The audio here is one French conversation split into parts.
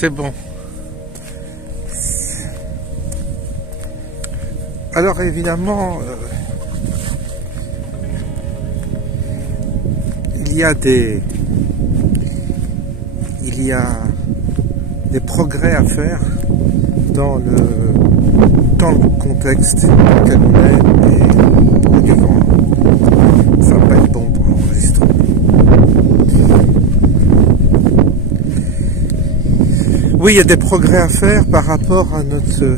C'est bon. Alors évidemment, il y a des progrès à faire dans le contexte dans lequel on est, et du vent. Ça va pas être bon pour l'enregistrement. Oui, il y a des progrès à faire par rapport à notre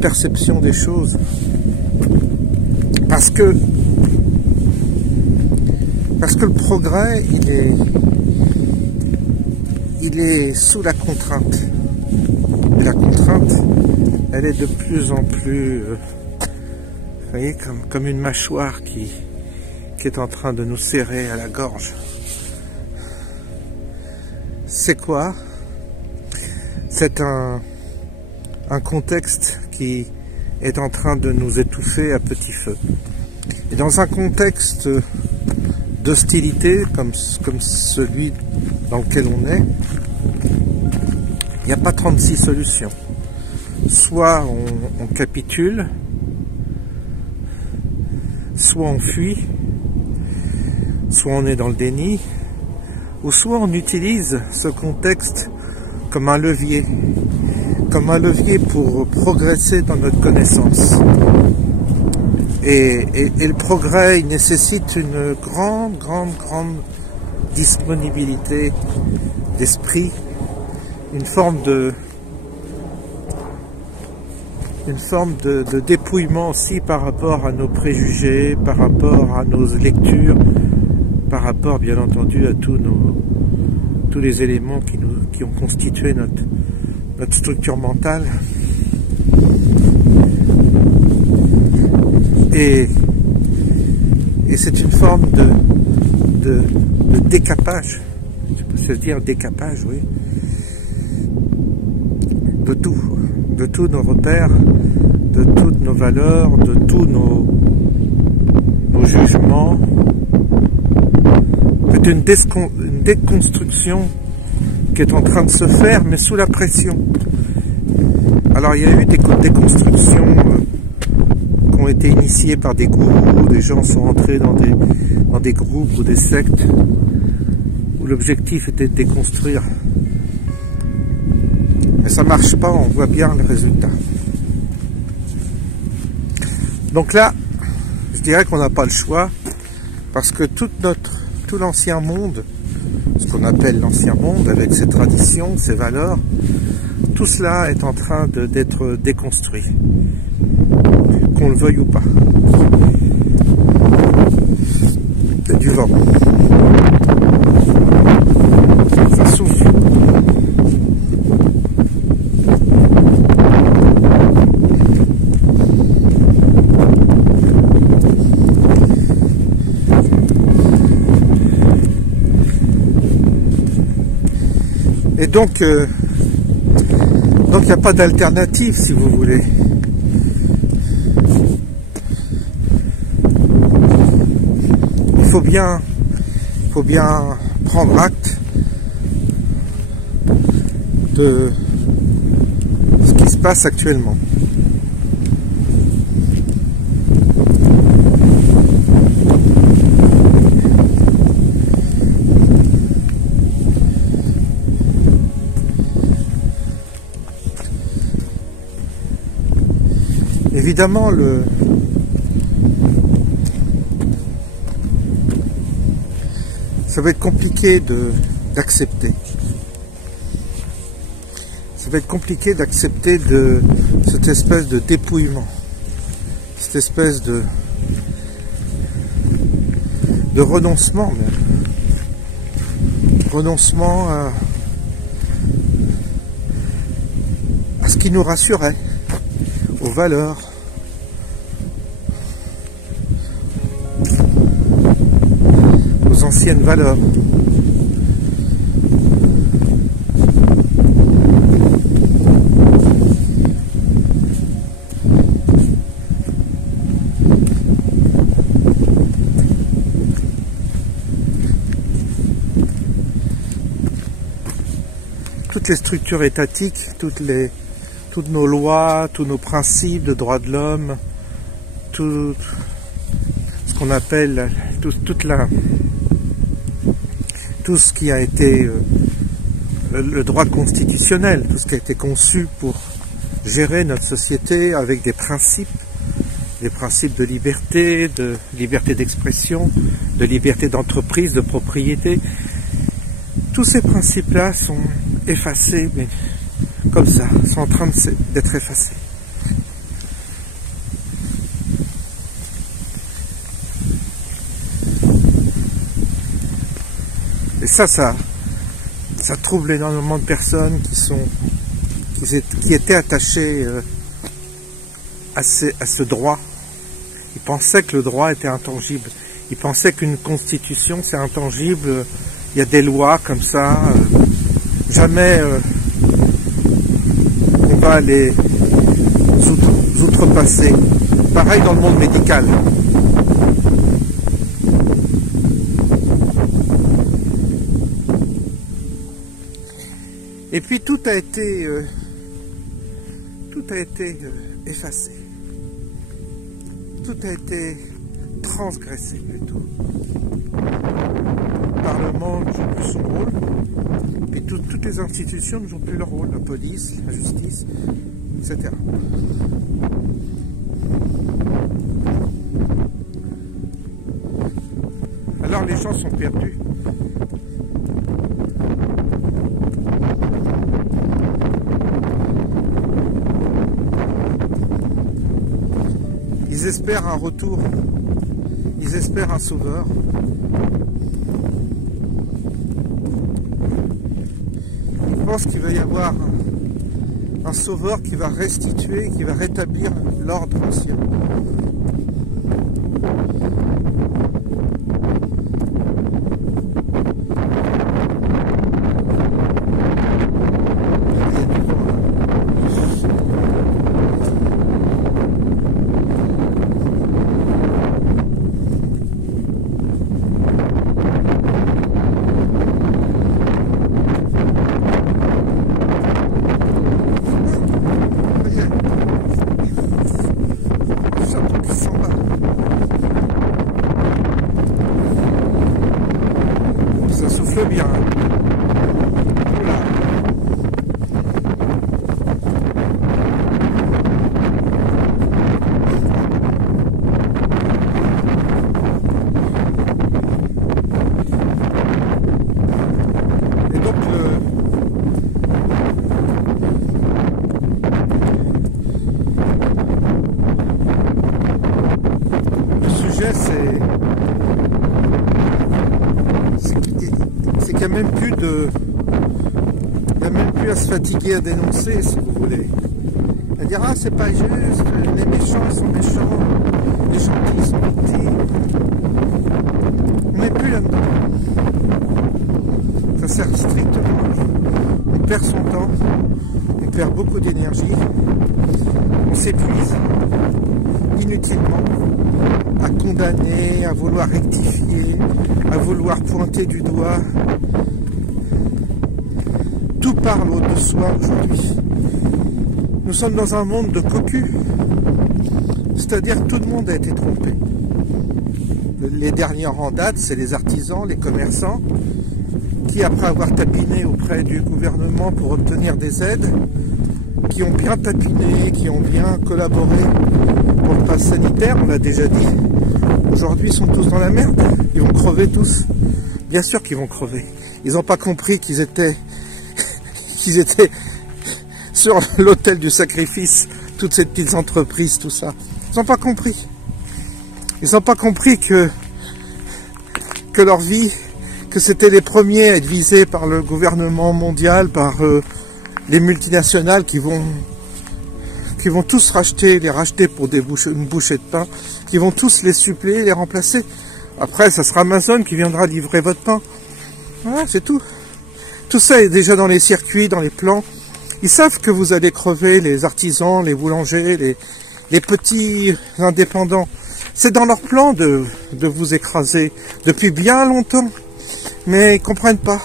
perception des choses. Parce que le progrès, il est sous la contrainte. Et la contrainte, elle est de plus en plus, vous voyez, comme une mâchoire qui est en train de nous serrer à la gorge. C'est quoi? C'est un contexte qui est en train de nous étouffer à petit feu. Et dans un contexte d'hostilité comme celui dans lequel on est, il n'y a pas 36 solutions. Soit on capitule, soit on fuit, soit on est dans le déni, ou soit on utilise ce contexte comme un levier pour progresser dans notre connaissance. Et le progrès, il nécessite une grande disponibilité d'esprit, une forme de dépouillement aussi par rapport à nos préjugés, par rapport à nos lectures, par rapport bien entendu à tous les éléments qui ont constitué notre structure mentale. Et c'est une forme de décapage, je peux dire décapage, oui, de tous nos repères, de toutes nos valeurs, de tous nos jugements. C'est une déconstruction qui est en train de se faire, mais sous la pression. Alors il y a eu des déconstructions qui ont été initiées par des gourous, des gens sont entrés dans des groupes ou des sectes où l'objectif était de déconstruire. Mais ça marche pas, on voit bien le résultat. Donc là, je dirais qu'on n'a pas le choix, parce que tout l'ancien monde, ce qu'on appelle l'ancien monde, avec ses traditions, ses valeurs, tout cela est en train d'être déconstruit, qu'on le veuille ou pas. Il y a du vent. Ça souffle. Et donc il n'y a pas d'alternative, si vous voulez. Il faut bien prendre acte de ce qui se passe actuellement. Évidemment, ça va être compliqué d'accepter. Ça va être compliqué d'accepter cette espèce de dépouillement, cette espèce de renoncement même. Renoncement à ce qui nous rassurait, aux valeurs, aux anciennes valeurs. toutes les structures étatiques, toutes nos lois, tous nos principes de droits de l'homme, tout ce qu'on appelle tout ce qui a été le droit constitutionnel, tout ce qui a été conçu pour gérer notre société avec des principes de liberté d'expression, de liberté d'entreprise, de propriété. Tous ces principes-là sont effacés, mais comme ça, sont en train d'être effacés. Et ça trouble énormément de personnes qui étaient attachées à ce droit. Ils pensaient que le droit était intangible. Ils pensaient qu'une constitution c'est intangible. Il y a des lois comme ça. Jamais on va les outrepasser. Pareil dans le monde médical. Et puis tout a été effacé. Tout a été transgressé plutôt. Le Parlement ne joue plus son rôle. Et toutes les institutions ne jouent plus leur rôle. La police, la justice, etc. Alors les gens sont perdus. Ils espèrent un retour, ils espèrent un sauveur. Ils pensent qu'il va y avoir un sauveur qui va restituer, qui va rétablir l'ordre ancien. Ça souffle bien. Oula. Et donc le sujet c'est qu'il n'y a même plus à se fatiguer à dénoncer, si vous voulez. À dire ah c'est pas juste, les méchants ils sont méchants, les gentils sont gentils. On n'est plus là-dedans. Ça sert strictement. On perd son temps, on perd beaucoup d'énergie, on s'épuise inutilement à condamner, à vouloir rectifier, à vouloir pointer du doigt. Tout parle de soi aujourd'hui. Nous sommes dans un monde de cocus, c'est-à-dire tout le monde a été trompé. Les derniers en date, c'est les artisans, les commerçants, qui après avoir tapiné auprès du gouvernement pour obtenir des aides, qui ont bien tapiné, qui ont bien collaboré pour le pass sanitaire, on l'a déjà dit, aujourd'hui ils sont tous dans la merde, ils vont crever tous. Bien sûr qu'ils vont crever. Ils n'ont pas compris qu'ils étaient sur l'autel du sacrifice, toutes ces petites entreprises, tout ça. Ils n'ont pas compris. Ils n'ont pas compris que leur vie, que c'était les premiers à être visés par le gouvernement mondial, par les multinationales qui vont tous les racheter pour une bouchée de pain, qui vont tous les suppléer, les remplacer. Après, ça sera Amazon qui viendra livrer votre pain. Voilà, c'est tout. Tout ça est déjà dans les circuits, dans les plans. Ils savent que vous allez crever, les artisans, les boulangers, les petits indépendants. C'est dans leur plan de vous écraser depuis bien longtemps. Mais ils comprennent pas.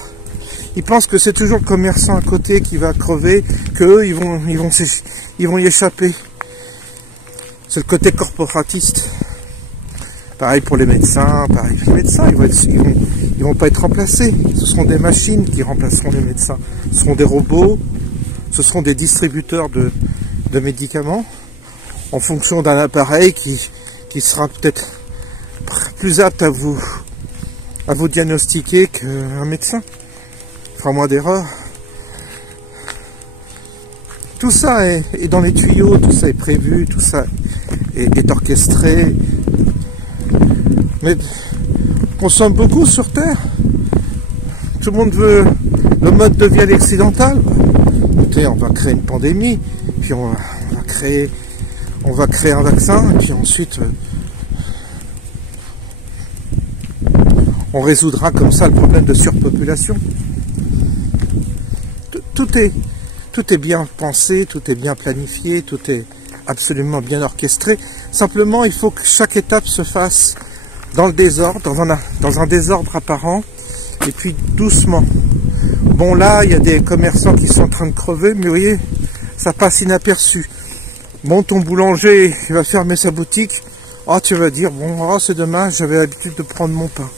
Ils pensent que c'est toujours le commerçant à côté qui va crever, qu'eux, ils vont y échapper. C'est le côté corporatiste. Pareil pour les médecins, pareil. Les médecins, ils vont pas être remplacés. Ce seront des machines qui remplaceront les médecins. Ce seront des robots, ce seront des distributeurs de médicaments, en fonction d'un appareil qui sera peut-être plus apte à vous diagnostiquer qu'un médecin. Fera moins d'erreurs. Tout ça est dans les tuyaux, tout ça est prévu, tout ça est orchestré. Mais on consomme beaucoup sur Terre. Tout le monde veut le mode de vie à l'occidental. Écoutez, on va créer une pandémie, puis on va créer un vaccin, et puis ensuite on résoudra comme ça le problème de surpopulation. Tout est bien pensé, tout est bien planifié, tout est absolument bien orchestré. Simplement, il faut que chaque étape se fasse dans le désordre, dans un désordre apparent, et puis doucement. Bon, là, il y a des commerçants qui sont en train de crever, mais vous voyez, ça passe inaperçu. Bon, ton boulanger, il va fermer sa boutique. Oh, tu vas dire, bon, oh, c'est dommage, j'avais l'habitude de prendre mon pain.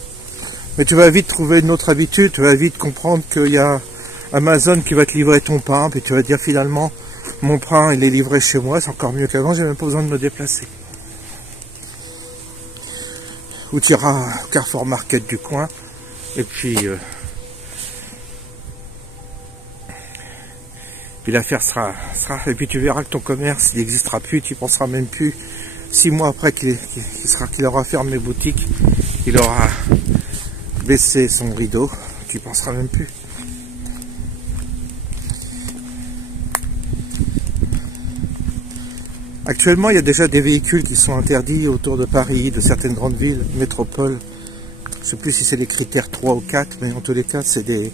Mais tu vas vite trouver une autre habitude, tu vas vite comprendre qu'il y a Amazon qui va te livrer ton pain, puis tu vas dire finalement, mon pain, il est livré chez moi, c'est encore mieux qu'avant, j'ai même pas besoin de me déplacer. Ou tu iras au Carrefour Market du coin, et puis l'affaire sera, et puis tu verras que ton commerce, il n'existera plus, tu y penseras même plus. 6 mois après qu'il aura fermé boutique, il aura baissé son rideau, tu y penseras même plus. Actuellement, il y a déjà des véhicules qui sont interdits autour de Paris, de certaines grandes villes, métropoles. Je ne sais plus si c'est les critères 3 ou 4, mais en tous les cas, c'est des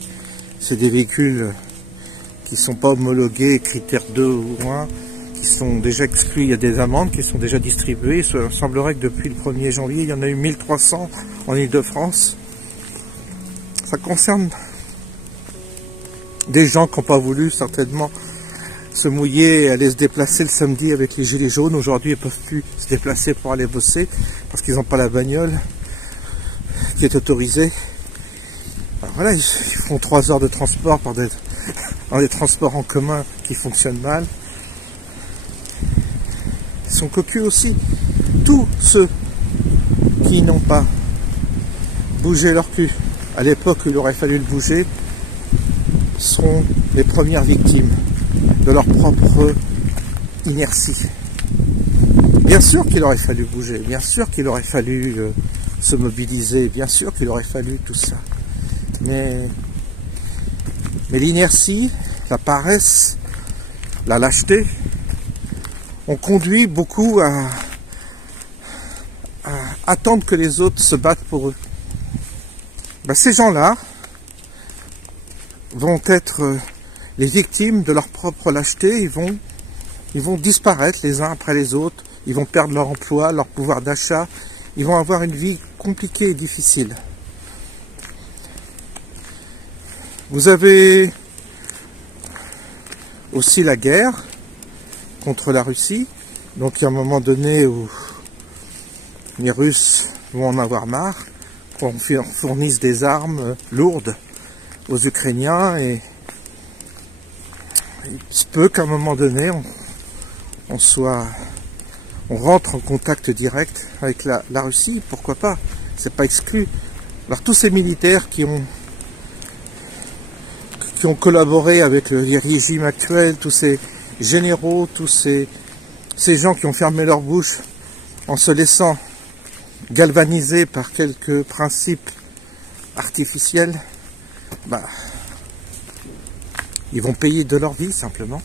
véhicules qui ne sont pas homologués, critères 2 ou 1, qui sont déjà exclus. Il y a des amendes qui sont déjà distribuées. Il semblerait que depuis le 1er janvier, il y en a eu 1300 en Île-de-France. Ça concerne des gens qui n'ont pas voulu, certainement, se mouiller et aller se déplacer le samedi avec les gilets jaunes. Aujourd'hui, ils ne peuvent plus se déplacer pour aller bosser parce qu'ils n'ont pas la bagnole qui est autorisée. Alors voilà, ils font 3 heures de transport dans des transports en commun qui fonctionnent mal. Ils sont cocus aussi. Tous ceux qui n'ont pas bougé leur cul à l'époque où il aurait fallu le bouger seront les premières victimes de leur propre inertie. Bien sûr qu'il aurait fallu bouger, bien sûr qu'il aurait fallu se mobiliser, bien sûr qu'il aurait fallu tout ça. Mais l'inertie, la paresse, la lâcheté ont conduit beaucoup à attendre que les autres se battent pour eux. Ben, ces gens-là vont être les victimes de leur propre lâcheté. Ils vont disparaître les uns après les autres, ils vont perdre leur emploi, leur pouvoir d'achat, ils vont avoir une vie compliquée et difficile. Vous avez aussi la guerre contre la Russie, donc il y a un moment donné où les Russes vont en avoir marre, qu'on fournisse des armes lourdes aux Ukrainiens, et il se peut qu'à un moment donné on rentre en contact direct avec la Russie, pourquoi pas, c'est pas exclu. Alors tous ces militaires qui ont collaboré avec le régime actuel, tous ces généraux, tous ces gens qui ont fermé leur bouche en se laissant galvaniser par quelques principes artificiels, bah, ils vont payer de leur vie simplement.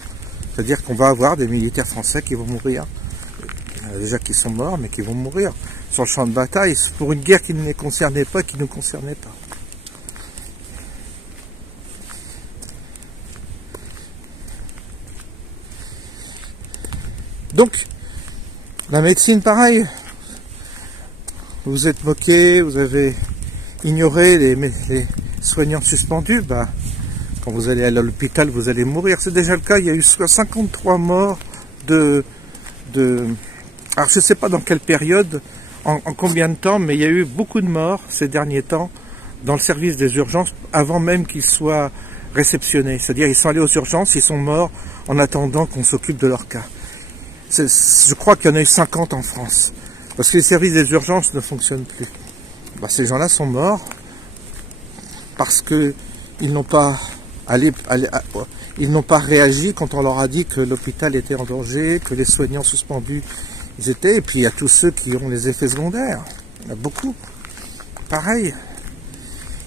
C'est-à-dire qu'on va avoir des militaires français qui vont mourir. Il y en a déjà qui sont morts, mais qui vont mourir sur le champ de bataille pour une guerre qui ne les concernait pas, qui ne nous concernait pas. Donc, la médecine, pareil. Vous êtes moqué, vous avez ignoré les soignants suspendus, bah, Quand vous allez à l'hôpital, vous allez mourir. C'est déjà le cas, il y a eu 53 morts alors je ne sais pas dans quelle période, en combien de temps, mais il y a eu beaucoup de morts ces derniers temps dans le service des urgences avant même qu'ils soient réceptionnés. C'est-à-dire ils sont allés aux urgences, ils sont morts en attendant qu'on s'occupe de leur cas. Je crois qu'il y en a eu 50 en France, parce que les services des urgences ne fonctionnent plus. Bah, ces gens-là sont morts parce qu'ils n'ont pas ils n'ont pas réagi quand on leur a dit que l'hôpital était en danger, que les soignants suspendus ils étaient, et puis il y a tous ceux qui ont les effets secondaires, il y en a beaucoup, pareil,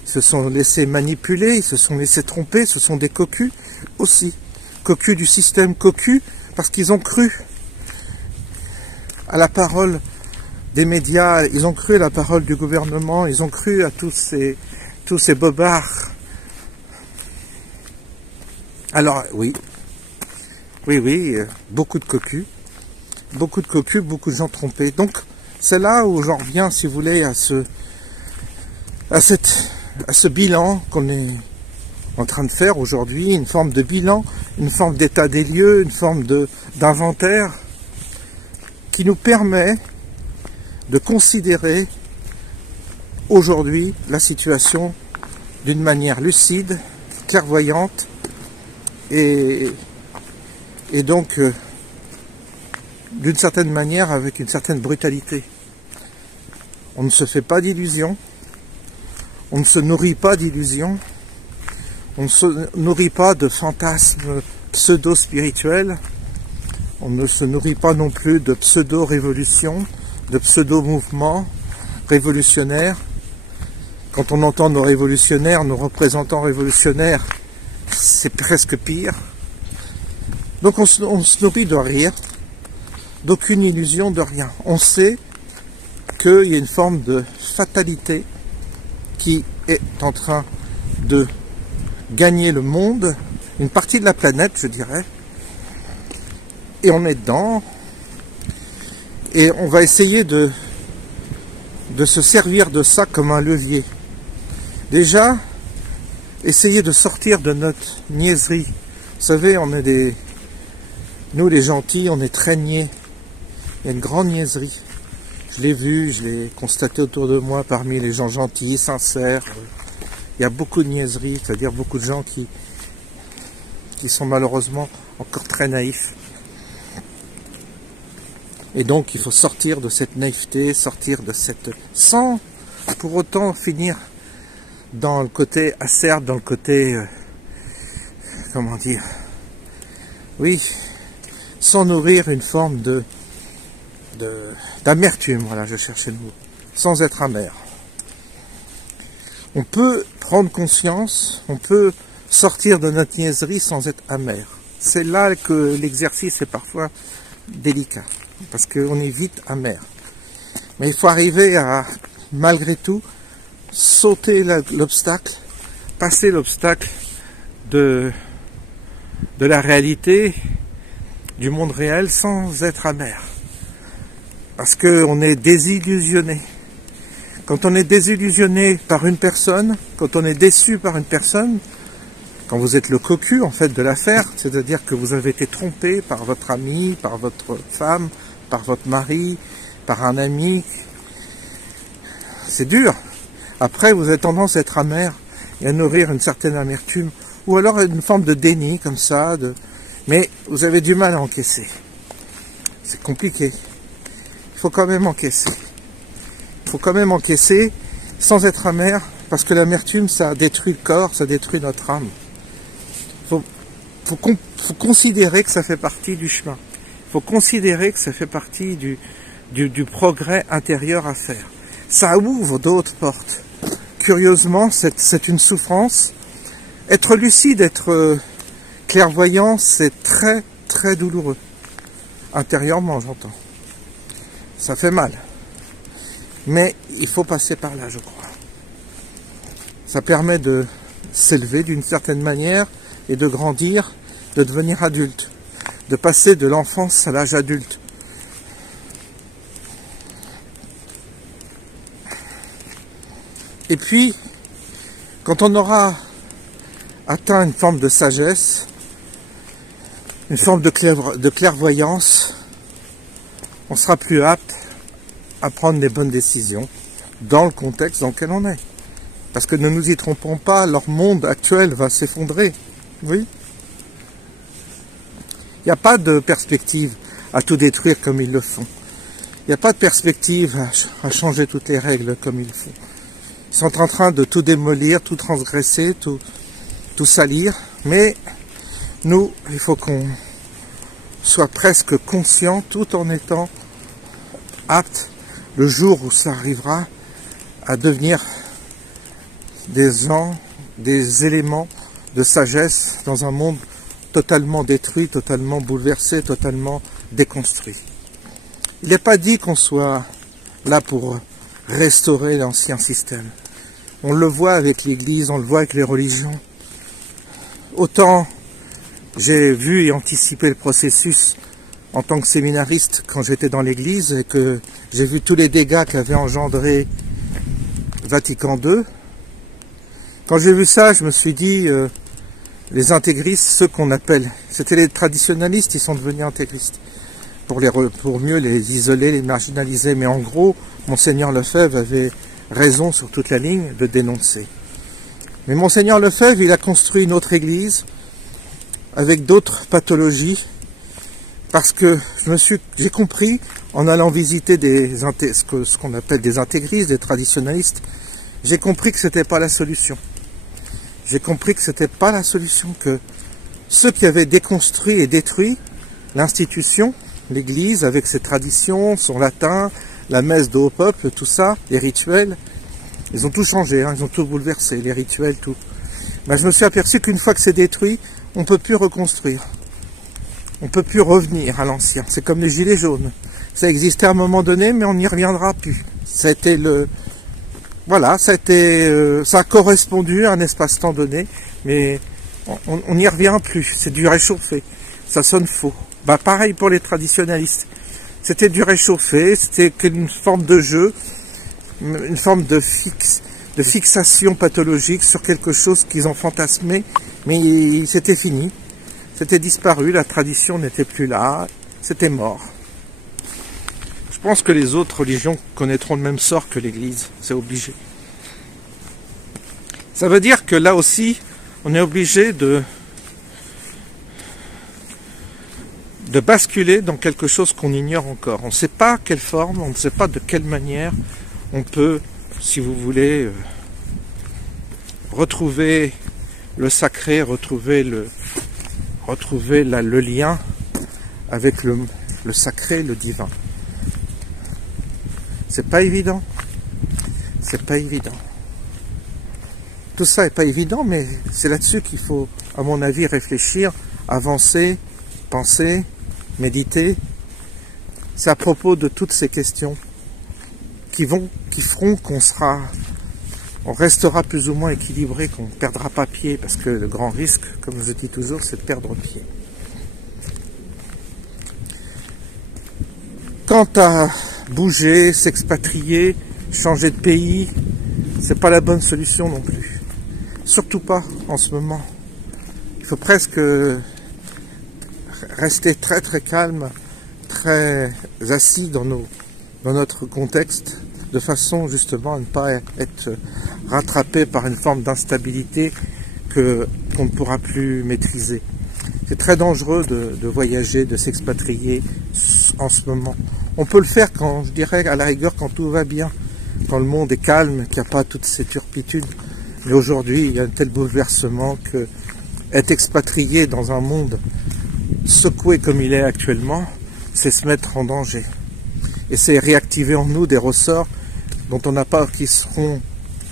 ils se sont laissés manipuler, ils se sont laissés tromper, ce sont des cocus aussi, cocus du système cocu, parce qu'ils ont cru à la parole des médias, ils ont cru à la parole du gouvernement, ils ont cru à tous ces bobards. Alors oui, beaucoup de cocus, beaucoup de gens trompés. Donc c'est là où j'en reviens, si vous voulez, à ce bilan qu'on est en train de faire aujourd'hui, une forme de bilan, une forme d'état des lieux, une forme d'inventaire qui nous permet de considérer aujourd'hui la situation d'une manière lucide, clairvoyante et donc d'une certaine manière avec une certaine brutalité. On ne se fait pas d'illusions, on ne se nourrit pas d'illusions, on ne se nourrit pas de fantasmes pseudo-spirituels, on ne se nourrit pas non plus de pseudo-révolutions, de pseudo-mouvements révolutionnaires. Quand on entend nos révolutionnaires, nos représentants révolutionnaires, c'est presque pire. Donc on se nourrit de rien, d'aucune illusion, de rien. On sait qu'il y a une forme de fatalité qui est en train de gagner le monde, une partie de la planète, je dirais, et on est dedans, et on va essayer de se servir de ça comme un levier. Déjà, essayer de sortir de notre niaiserie. Vous savez, nous les gentils, on est très niais. Il y a une grande niaiserie. Je l'ai vu, je l'ai constaté autour de moi parmi les gens gentils, sincères. Il y a beaucoup de niaiserie, c'est-à-dire beaucoup de gens qui sont malheureusement encore très naïfs. Et donc il faut sortir de cette naïveté, sortir de cette... sans pour autant finir dans le côté acerbe, dans le côté... comment dire... oui, sans nourrir une forme d'amertume, voilà, je cherchais le mot, sans être amer. On peut prendre conscience, on peut sortir de notre niaiserie sans être amer. C'est là que l'exercice est parfois délicat, parce qu'on est vite amer. Mais il faut arriver à, malgré tout, sauter l'obstacle, passer l'obstacle de la réalité, du monde réel, sans être amer. Parce qu'on est désillusionné. Quand on est désillusionné par une personne, quand on est déçu par une personne, quand vous êtes le cocu en fait de l'affaire, c'est-à-dire que vous avez été trompé par votre ami, par votre femme, par votre mari, par un ami, c'est dur. Après, vous avez tendance à être amer et à nourrir une certaine amertume, ou alors une forme de déni comme ça, mais vous avez du mal à encaisser. C'est compliqué. Il faut quand même encaisser. Il faut quand même encaisser sans être amer, parce que l'amertume, ça détruit le corps, ça détruit notre âme. Il faut considérer que ça fait partie du chemin. Il faut considérer que ça fait partie du progrès intérieur à faire. Ça ouvre d'autres portes. Curieusement, c'est une souffrance. Être lucide, être clairvoyant, c'est très très douloureux. Intérieurement, j'entends. Ça fait mal. Mais il faut passer par là, je crois. Ça permet de s'élever d'une certaine manière et de grandir, de devenir adulte, de passer de l'enfance à l'âge adulte. Et puis, quand on aura atteint une forme de sagesse, une forme de clairvoyance, on sera plus apte à prendre les bonnes décisions dans le contexte dans lequel on est. Parce que ne nous y trompons pas, leur monde actuel va s'effondrer. Oui. Il n'y a pas de perspective à tout détruire comme ils le font. Il n'y a pas de perspective à changer toutes les règles comme ils le font. Ils sont en train de tout démolir, tout transgresser, tout salir. Mais nous, il faut qu'on soit presque conscient tout en étant apte le jour où ça arrivera à devenir des éléments de sagesse dans un monde totalement détruit, totalement bouleversé, totalement déconstruit. Il n'est pas dit qu'on soit là pour restaurer l'ancien système. On le voit avec l'Église, on le voit avec les religions. Autant j'ai vu et anticipé le processus en tant que séminariste quand j'étais dans l'Église et que j'ai vu tous les dégâts qu'avait engendré Vatican II. Quand j'ai vu ça, je me suis dit, les intégristes, ceux qu'on appelle, c'était les traditionalistes, ils sont devenus intégristes, pour mieux les isoler, les marginaliser. Mais en gros, Monseigneur Lefebvre avait raison sur toute la ligne de dénoncer. Mais Monseigneur Lefebvre, il a construit une autre église avec d'autres pathologies, parce que j'ai compris, en allant visiter ce qu'on appelle des intégristes, des traditionalistes, j'ai compris que c'était pas la solution. J'ai compris que c'était pas la solution, que ceux qui avaient déconstruit et détruit l'institution, l'église avec ses traditions, son latin, la messe de haut peuple, tout ça, les rituels, ils ont tout changé, hein, ils ont tout bouleversé, les rituels, tout. Ben, je me suis aperçu qu'une fois que c'est détruit, on ne peut plus reconstruire. On ne peut plus revenir à l'ancien. C'est comme les gilets jaunes. Ça existait à un moment donné, mais on n'y reviendra plus. Ça a été voilà, ça a correspondu à un espace-temps donné, mais on n'y revient plus. C'est du réchauffé. Ça sonne faux. Bah, pareil pour les traditionalistes. C'était du réchauffé, c'était une forme de jeu, une forme de fixation pathologique sur quelque chose qu'ils ont fantasmé, mais c'était fini. C'était disparu, la tradition n'était plus là, c'était mort. Je pense que les autres religions connaîtront le même sort que l'Église, c'est obligé. Ça veut dire que là aussi, on est obligé de basculer dans quelque chose qu'on ignore encore. On ne sait pas quelle forme, on ne sait pas de quelle manière on peut, si vous voulez, retrouver le sacré, retrouver le lien avec le sacré, le divin. C'est pas évident. C'est pas évident. Tout ça n'est pas évident, mais c'est là-dessus qu'il faut, à mon avis, réfléchir, avancer, penser, méditer. C'est à propos de toutes ces questions qui feront on restera plus ou moins équilibré, qu'on ne perdra pas pied, parce que le grand risque, comme je dis toujours, c'est de perdre pied. Quant à bouger, s'expatrier, changer de pays, c'est pas la bonne solution non plus. Surtout pas en ce moment. Il faut presque rester très très calme, très assis dans notre contexte, de façon justement à ne pas être rattrapé par une forme d'instabilité qu'on ne pourra plus maîtriser. C'est très dangereux de voyager, de s'expatrier en ce moment. On peut le faire quand, je dirais, à la rigueur, quand tout va bien, quand le monde est calme, qu'il n'y a pas toutes ces turpitudes. Mais aujourd'hui, il y a un tel bouleversement que être expatrié dans un monde secoué comme il est actuellement, c'est se mettre en danger. Et c'est réactiver en nous des ressorts dont on n'a pas, qui seront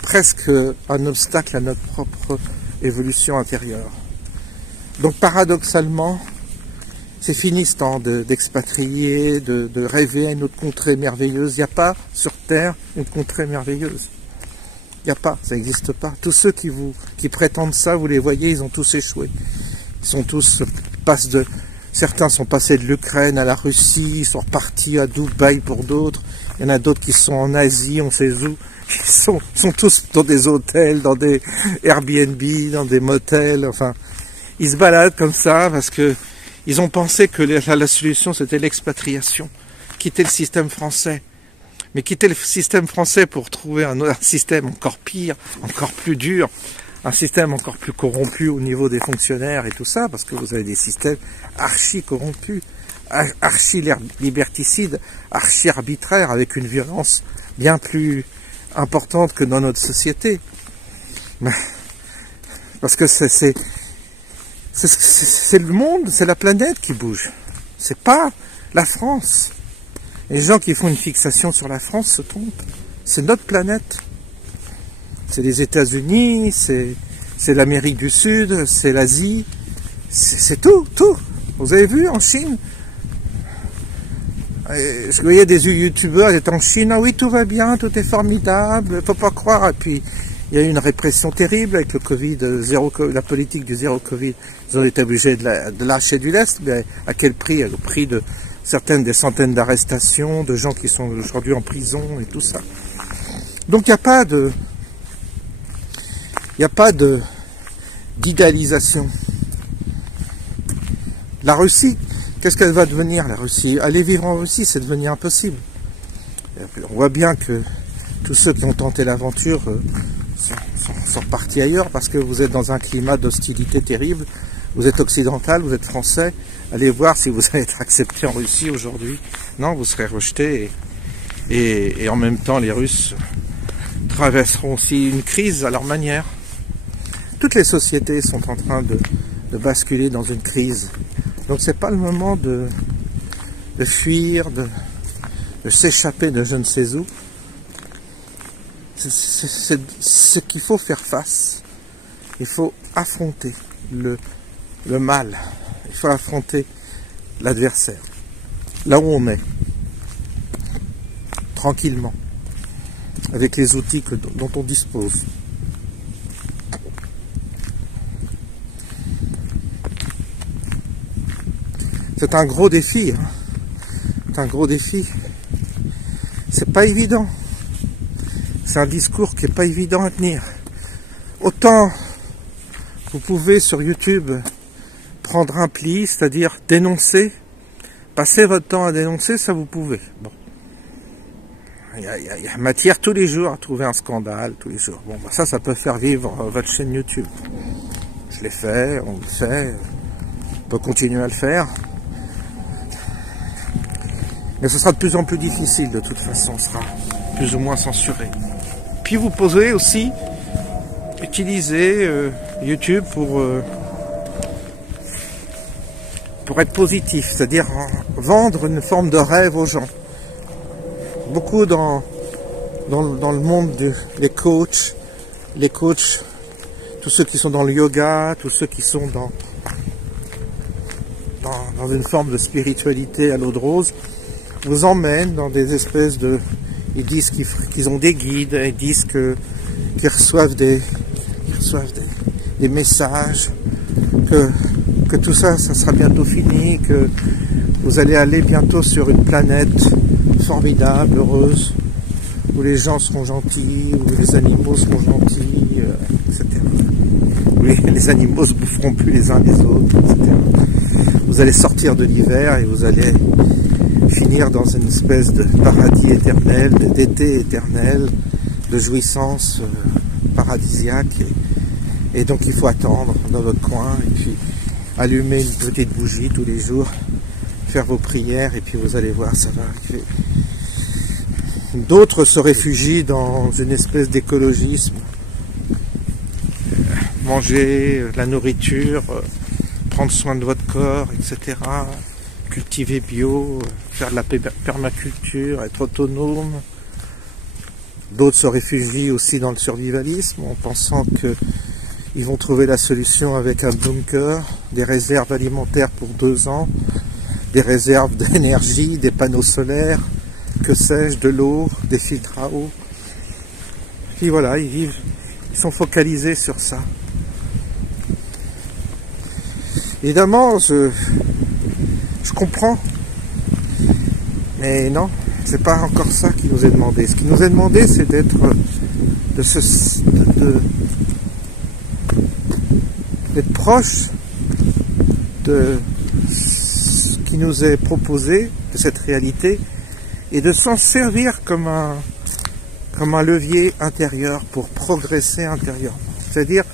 presque un obstacle à notre propre évolution intérieure. Donc paradoxalement, c'est fini ce temps d'expatrier, de rêver à une autre contrée merveilleuse. Il n'y a pas sur Terre une contrée merveilleuse. Il n'y a pas, ça n'existe pas. Tous ceux qui prétendent ça, vous les voyez, ils ont tous échoué. Ils sont tous, certains sont passés de l'Ukraine à la Russie, ils sont repartis à Dubaï pour d'autres. Il y en a d'autres qui sont en Asie, on sait où. Ils sont tous dans des hôtels, dans des Airbnb, dans des motels, enfin. Ils se baladent comme ça parce que ils ont pensé que la solution c'était l'expatriation. Quitter le système français. Mais quitter le système français pour trouver un système encore pire, encore plus dur, un système encore plus corrompu au niveau des fonctionnaires et tout ça, parce que vous avez des systèmes archi corrompus, archi liberticides, archi arbitraires, avec une violence bien plus importante que dans notre société. Parce que c'est le monde, c'est la planète qui bouge. C'est pas la France. Les gens qui font une fixation sur la France se trompent. C'est notre planète. C'est les États-Unis, c'est l'Amérique du Sud, c'est l'Asie. C'est tout. Vous avez vu en Chine? Je voyais des youtubeurs, ils étaient en Chine, ah oui, tout va bien, tout est formidable, faut pas croire. Et puis, il y a eu une répression terrible avec le Covid, la politique du zéro Covid. Ils ont été obligés de lâcher du lest, mais à quel prix? Au prix de des centaines d'arrestations, de gens qui sont aujourd'hui en prison et tout ça. Donc il n'y a pas d'idéalisation. La Russie, qu'est-ce qu'elle va devenir, la Russie? Aller vivre en Russie, c'est devenu impossible. On voit bien que tous ceux qui ont tenté l'aventure sont repartis ailleurs parce que vous êtes dans un climat d'hostilité terrible. Vous êtes occidental, vous êtes français. Allez voir si vous allez être accepté en Russie aujourd'hui. Non, vous serez rejeté. Et en même temps, les Russes traverseront aussi une crise à leur manière. Toutes les sociétés sont en train de basculer dans une crise. Donc c'est pas le moment de fuir, de s'échapper de je ne sais où. C'est qu'il faut faire face. Il faut affronter le mal. Il faut affronter l'adversaire. Là où on est. Tranquillement. Avec les outils dont on dispose. C'est un gros défi. Hein. C'est un gros défi. C'est pas évident. C'est un discours qui est pas évident à tenir. Autant vous pouvez sur YouTube prendre un pli, c'est-à-dire dénoncer, passer votre temps à dénoncer, ça vous pouvez. Bon. Il y a matière tous les jours à trouver un scandale, tous les jours. Bon, bah ça peut faire vivre votre chaîne YouTube. Je l'ai fait, on le fait, on peut continuer à le faire. Mais ce sera de plus en plus difficile, de toute façon, on sera plus ou moins censuré. Puis vous pouvez aussi utiliser YouTube pour être positif, c'est-à-dire vendre une forme de rêve aux gens. Beaucoup dans le monde des coachs, tous ceux qui sont dans le yoga, tous ceux qui sont dans une forme de spiritualité à l'eau de rose, vous emmènent dans des espèces de... Ils disent qu'ils ont des guides, ils disent qu'ils reçoivent des messages, que tout ça sera bientôt fini, que vous allez aller bientôt sur une planète formidable, heureuse, où les gens seront gentils, où les animaux seront gentils, etc. Où les animaux ne se boufferont plus les uns les autres, etc. Vous allez sortir de l'hiver et vous allez finir dans une espèce de paradis éternel, d'été éternel, de jouissance paradisiaque. Et donc il faut attendre dans votre coin et puis allumer une petite bougie tous les jours, faire vos prières et puis vous allez voir, ça va arriver. D'autres se réfugient dans une espèce d'écologisme, manger la nourriture, prendre soin de votre corps, etc., cultiver bio, faire de la permaculture, être autonome. D'autres se réfugient aussi dans le survivalisme en pensant qu'ils vont trouver la solution avec un bunker, des réserves alimentaires pour 2 ans, des réserves d'énergie, des panneaux solaires, que sais-je, de l'eau, des filtres à eau. Puis voilà, ils sont focalisés sur ça. Évidemment, je comprends, mais non, C'est pas encore ça qui nous est demandé. Ce qui nous est demandé, c'est d'être d'être proche de ce qui nous est proposé, de cette réalité, et de s'en servir comme un levier intérieur pour progresser intérieurement. C'est-à-dire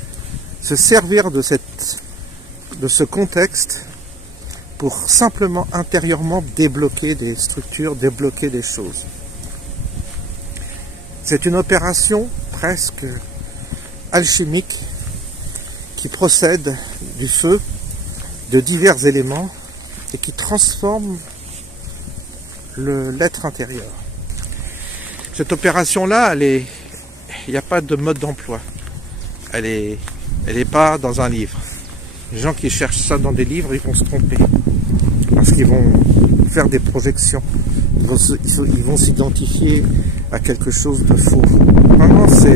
se servir de ce contexte pour simplement intérieurement débloquer des structures, débloquer des choses. C'est une opération presque alchimique qui procède du feu de divers éléments et qui transforme l'être intérieur. Cette opération-là, il n'y a pas de mode d'emploi. Elle est pas dans un livre. Les gens qui cherchent ça dans des livres, ils vont se tromper. Parce qu'ils vont faire des projections. Ils vont s'identifier à quelque chose de faux. Vraiment, c'est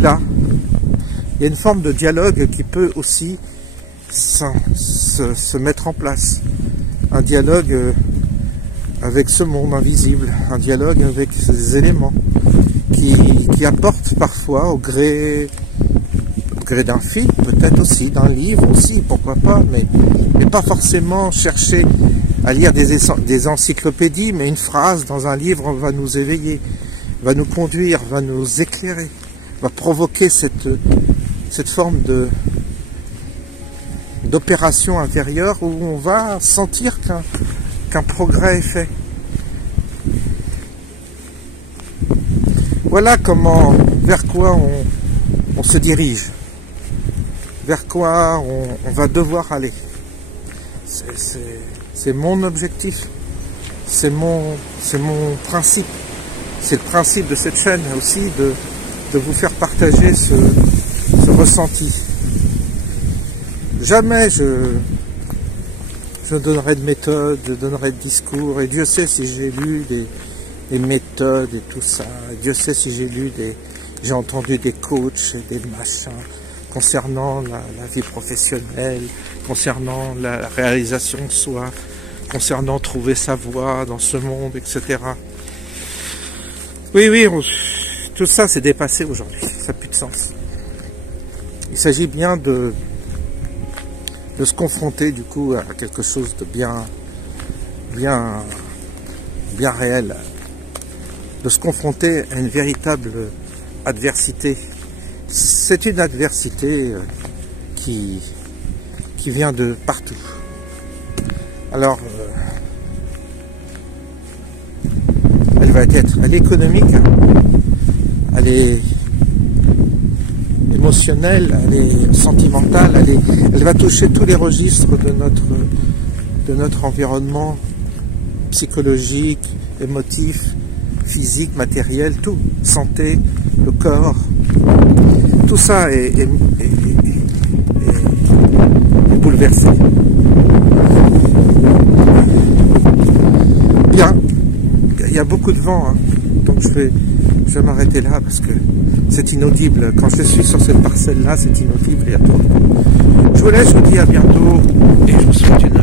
là. Il y a une forme de dialogue qui peut aussi se mettre en place. Un dialogue avec ce monde invisible, un dialogue avec ces éléments qui apportent parfois au gré d'un film, peut-être aussi, d'un livre aussi, pourquoi pas, mais pas forcément chercher à lire des encyclopédies, mais une phrase dans un livre va nous éveiller, va nous conduire, va nous éclairer, va provoquer cette forme d'opération intérieure où on va sentir qu'un progrès est fait. Voilà vers quoi on se dirige, vers quoi on va devoir aller. C'est mon objectif, c'est mon principe, c'est le principe de cette chaîne aussi de vous faire partager ce ressenti. Jamais je donnerai de méthode, je donnerai de discours, et Dieu sait si j'ai lu des méthodes et tout ça, et Dieu sait si j'ai entendu des coachs et des machins concernant la vie professionnelle, concernant la réalisation de soi, concernant trouver sa voie dans ce monde, etc. Oui, tout ça c'est dépassé aujourd'hui, ça n'a plus de sens. Il s'agit bien de se confronter du coup à quelque chose de bien réel, de se confronter à une véritable adversité. C'est une adversité qui vient de partout. Alors, elle est économique, elle est émotionnelle, elle est sentimentale, elle va toucher tous les registres de notre environnement psychologique, émotif, physique, matériel, tout, santé, le corps, tout ça est bouleversé. Bien, il y a beaucoup de vent, hein, donc je vais m'arrêter là parce que c'est inaudible. Quand je suis sur cette parcelle-là, c'est inaudible. Je vous laisse, je vous dis à bientôt et je vous souhaite une